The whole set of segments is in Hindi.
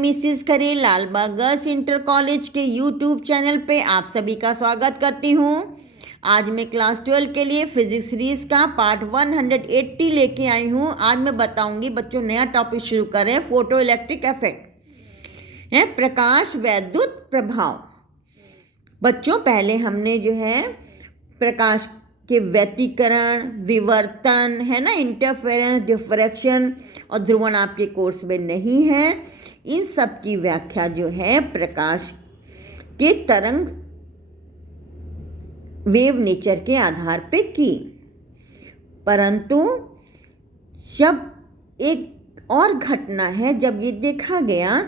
मिसेस खरे लालबाग गर्ल्स इंटर कॉलेज के यूट्यूब चैनल पे आप सभी का स्वागत करती हूँ। आज मैं क्लास 12 के लिए फिजिक्स सीरीज का पार्ट 180 लेके आई हूँ। आज मैं बताऊंगी बच्चों, नया टॉपिक शुरू करें, फोटो इलेक्ट्रिक इफेक्ट है, प्रकाश वैद्युत प्रभाव। बच्चों, पहले हमने जो है प्रकाश के व्यतिकरण, विवर्तन, है ना, इंटरफेरेंस, डिफ्रैक्शन और ध्रुवण आपके कोर्स में नहीं है। इन सब की व्याख्या जो है प्रकाश के तरंग वेव नेचर के आधार पे की, परंतु जब एक और घटना है, जब ये देखा गया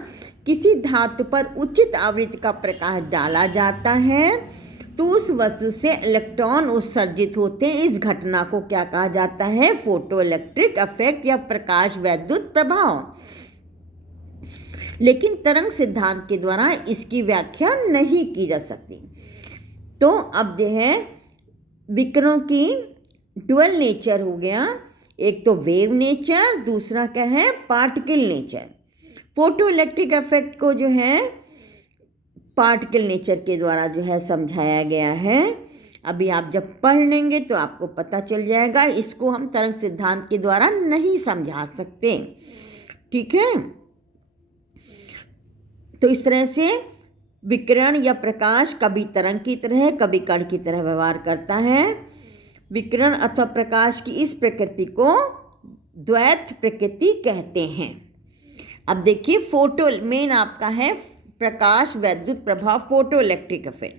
किसी धातु पर उचित आवृत्ति का प्रकाश डाला जाता है तो उस वस्तु से इलेक्ट्रॉन उत्सर्जित होते हैं। इस घटना को क्या कहा जाता है? फोटो इलेक्ट्रिक इफेक्ट या प्रकाश वैद्युत प्रभाव। लेकिन तरंग सिद्धांत के द्वारा इसकी व्याख्या नहीं की जा सकती। तो अब जो है विकिरणों की डुअल नेचर हो गया, एक तो वेव नेचर, दूसरा क्या है, particle nature. Photo electric effect को जो है पार्टिकल नेचर के द्वारा जो है समझाया गया है। अभी आप जब पढ़ लेंगे तो आपको पता चल जाएगा। इसको हम तरंग सिद्धांत के द्वारा नहीं समझा सकते, ठीक है। तो इस तरह से विकिरण या प्रकाश कभी तरंग की तरह, कभी कण की तरह व्यवहार करता है। विकिरण अथवा प्रकाश की इस प्रकृति को द्वैत प्रकृति कहते हैं। अब देखिए, फोटो मेन आपका है प्रकाश वैद्युत प्रभाव, फोटो इलेक्ट्रिक इफेक्ट,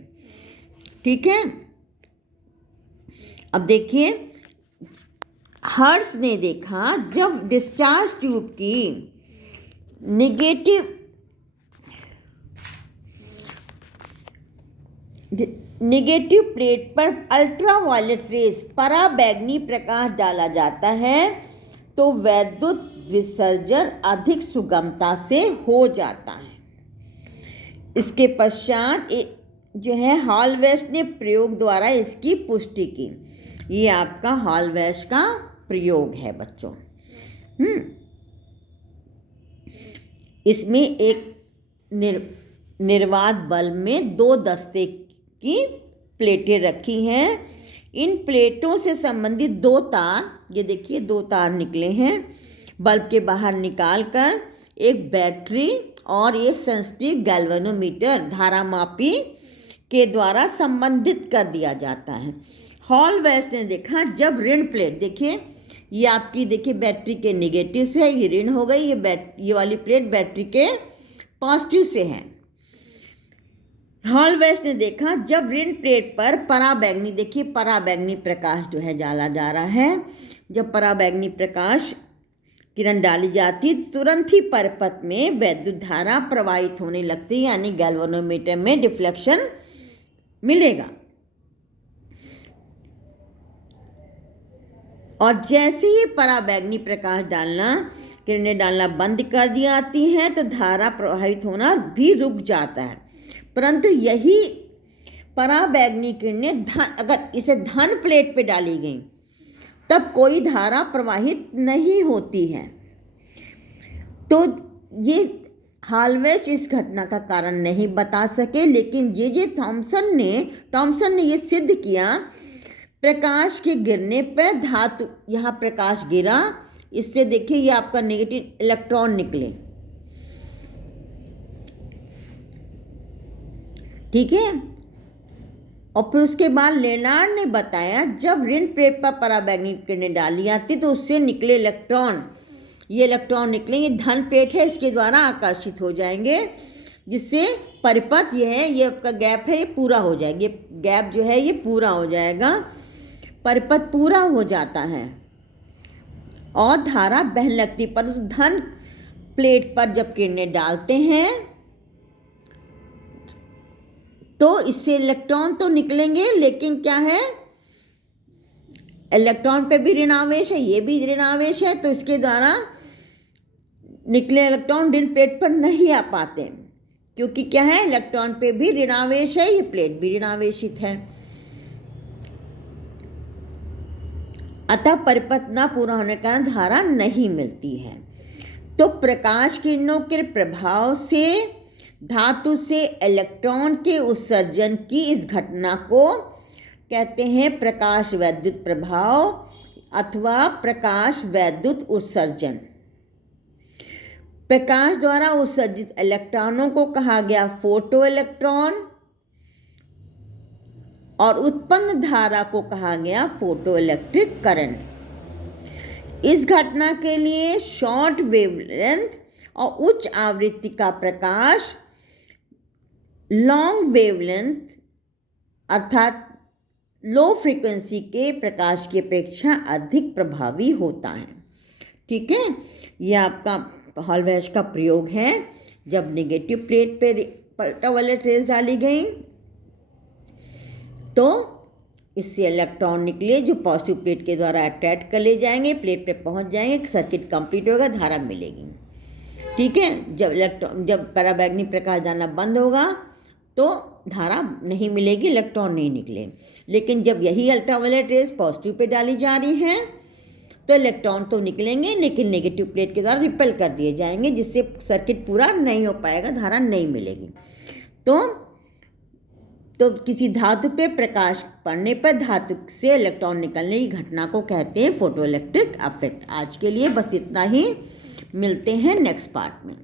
ठीक है। अब देखिए, हर्ट्ज ने देखा जब डिस्चार्ज ट्यूब की नेगेटिव प्लेट पर अल्ट्रावायलेट रेज, पराबैंगनी प्रकाश डाला जाता है तो वैद्युत विसर्जन अधिक सुगमता से हो जाता है। इसके पश्चात जो है हॉलवेस्ट ने प्रयोग द्वारा इसकी पुष्टि की। ये आपका हॉलवेस्ट का प्रयोग है बच्चों। इसमें एक निर्वात बल्ब में 2 दस्ते की प्लेटें रखी हैं। इन प्लेटों से संबंधित 2 तार, ये देखिए 2 तार निकले हैं, बल्ब के बाहर निकालकर एक बैटरी और ये सेंसिटिव गैल्वेनोमीटर, धारामापी के द्वारा संबंधित कर दिया जाता है। हॉलवेस्ट ने देखा जब ऋण प्लेट, देखिए ये आपकी, देखिए बैटरी के नेगेटिव से है, ये ऋण हो गई, ये वाली प्लेट बैटरी के पॉजिटिव से है। हॉलवेस्ट ने देखा जब ऋण प्लेट पर पराबैंगनी, देखिए पराबैंगनी प्रकाश जो है डाला जा रहा है। जब पराबैंगनी प्रकाश किरण डाली जाती तुरंत ही परिपथ में वैद्युत धारा प्रवाहित होने लगती, यानी गैल्वेनोमीटर में डिफ्लेक्शन मिलेगा। और जैसे ही पराबैंगनी प्रकाश किरणें डालना बंद कर दी जाती हैं तो धारा प्रवाहित होना भी रुक जाता है। परंतु यही पराबैंगनी किरणें अगर इसे धन प्लेट पे डाली गई तब कोई धारा प्रवाहित नहीं होती है। तो ये हॉलवेस्ट इस घटना का कारण नहीं बता सके, लेकिन ये थॉमसन ने ये सिद्ध किया, प्रकाश के गिरने पर धातु, यहाँ प्रकाश गिरा, इससे देखिए ये आपका नेगेटिव इलेक्ट्रॉन निकले, ठीक है। और फिर उसके बाद लेनार्ड ने बताया जब ऋण प्लेट पर पराबैंगनी किरणें डाली जाती तो उससे निकले इलेक्ट्रॉन, ये इलेक्ट्रॉन निकलेंगे, धन प्लेट है इसके द्वारा आकर्षित हो जाएंगे, जिससे परिपथ ये है, ये आपका गैप है, ये पूरा हो जाएगा, ये गैप जो है ये पूरा हो जाएगा, परिपथ पूरा हो जाता है और धारा बहने लगती। परंतु धन प्लेट पर जब किरणें डालते हैं तो इससे इलेक्ट्रॉन तो निकलेंगे, लेकिन क्या है, इलेक्ट्रॉन पे भी ऋणावेश है, ये भी ऋणावेश है, तो इसके द्वारा निकले इलेक्ट्रॉन ऋण प्लेट पर नहीं आ पाते, क्योंकि क्या है, इलेक्ट्रॉन पे भी ऋणावेश है, ये प्लेट भी ऋणावेशित है। अतः परिपथ न पूरा होने के कारण धारा नहीं मिलती है। तो प्रकाश किरणों के प्रभाव से धातु से इलेक्ट्रॉन के उत्सर्जन की इस घटना को कहते हैं प्रकाश वैद्युत प्रभाव अथवा प्रकाश वैद्युत उत्सर्जन। प्रकाश द्वारा उत्सर्जित इलेक्ट्रॉनों को कहा गया फोटो इलेक्ट्रॉन और उत्पन्न धारा को कहा गया फोटो इलेक्ट्रिक करंट। इस घटना के लिए शॉर्ट वेवलेंथ और उच्च आवृत्ति का प्रकाश लॉन्ग वेवलेंथ अर्थात लो फ्रीक्वेंसी के प्रकाश की अपेक्षा अधिक प्रभावी होता है। ठीक है, यह आपका हॉल वैश का प्रयोग है। जब नेगेटिव प्लेट पे अल्ट्रावायलेट रेज डाली गई तो इससे इलेक्ट्रॉन निकले जो पॉजिटिव प्लेट के द्वारा अट्रैक्ट कर ले जाएंगे, प्लेट पे पहुंच जाएंगे, सर्किट कंप्लीट होगा, धारा मिलेगी। ठीक है, जब पराबैंगनी प्रकाश डालना बंद होगा तो धारा नहीं मिलेगी, इलेक्ट्रॉन नहीं निकले। लेकिन जब यही अल्ट्रावायलेट रेज पॉजिटिव पे डाली जा रही हैं तो इलेक्ट्रॉन तो निकलेंगे लेकिन नेगेटिव प्लेट के द्वारा रिपेल कर दिए जाएंगे, जिससे सर्किट पूरा नहीं हो पाएगा, धारा नहीं मिलेगी। तो किसी धातु पे प्रकाश पड़ने पर धातु से इलेक्ट्रॉन निकलने की घटना को कहते हैं फोटोइलेक्ट्रिक इफेक्ट। आज के लिए बस इतना ही, मिलते हैं नेक्स्ट पार्ट में।